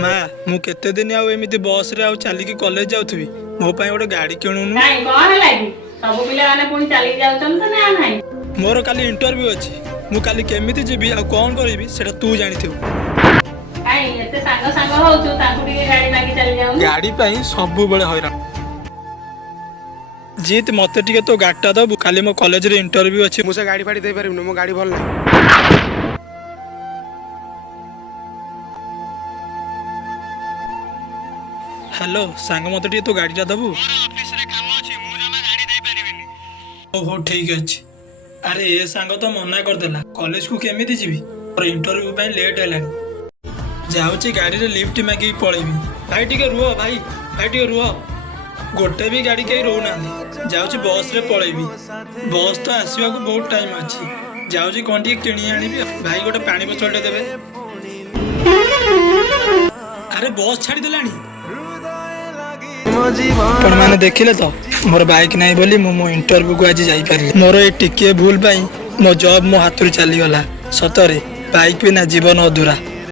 माँ मु केते दिन आउ एमिति बस रे आउ चलिकी कॉलेज जाउथबी मो पई गोटे गाड़ी किणुनु काई कोन लागी सब पिला माने पुनी चली जाउछन त ना नाही मोर काली इंटरव्यू अछि मु काली केमिति जेबी आ कोन करबी सेटा तू जानिथिउ काई एते संग संग होउछु ताकू टिके गाड़ी मागी चली जाउ गाड़ी पई सब बेले हैरान जीत मते टिके तो गाड़टा दबु काली मो कॉलेज रे इंटरव्यू अछि मुसे गाड़ी फाड़ी दे पारिबनु मो गाड़ी भल नै हेलो सांग मते टिके तो गाड़ीटा दबु मोर ऑफिस रे काम अछि मु जमा गाड़ी दे परिबिनी ओहो ठीक अछि अरे ए सांग तो मना कर देला कॉलेज को केमिति जीवी और इंटरव्यू पई लेट हैला जाउची गाड़ी रे लिफ्ट मागी पळेबी भाई टिके रुओ भाई टिके रुओ गोटे भी गाड़ी कहीं रो ना जाऊँ बस रे पलैबी बस तो आसवा को बहुत टाइम अच्छी जाऊँ कौन टी किणी आनी भाई गोटे पानी बोतल देवे अरे बस छाड़ी देलानी पण माने देखिले तो मोर बाइक नहीं बोली मो इंटरव्यू को आज जाई पारी मोर ए टिके भूल पाई मो जॉब मो हाथ रे चली गला सतरे बाइक भी ना जीवन अधूरा।